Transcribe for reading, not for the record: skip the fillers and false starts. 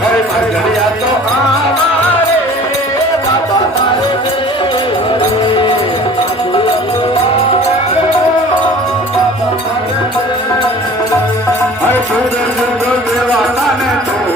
હરે મંગળિયા તો આવારે બાબા મારે હરે સુંદર સુંદર દેવાના ને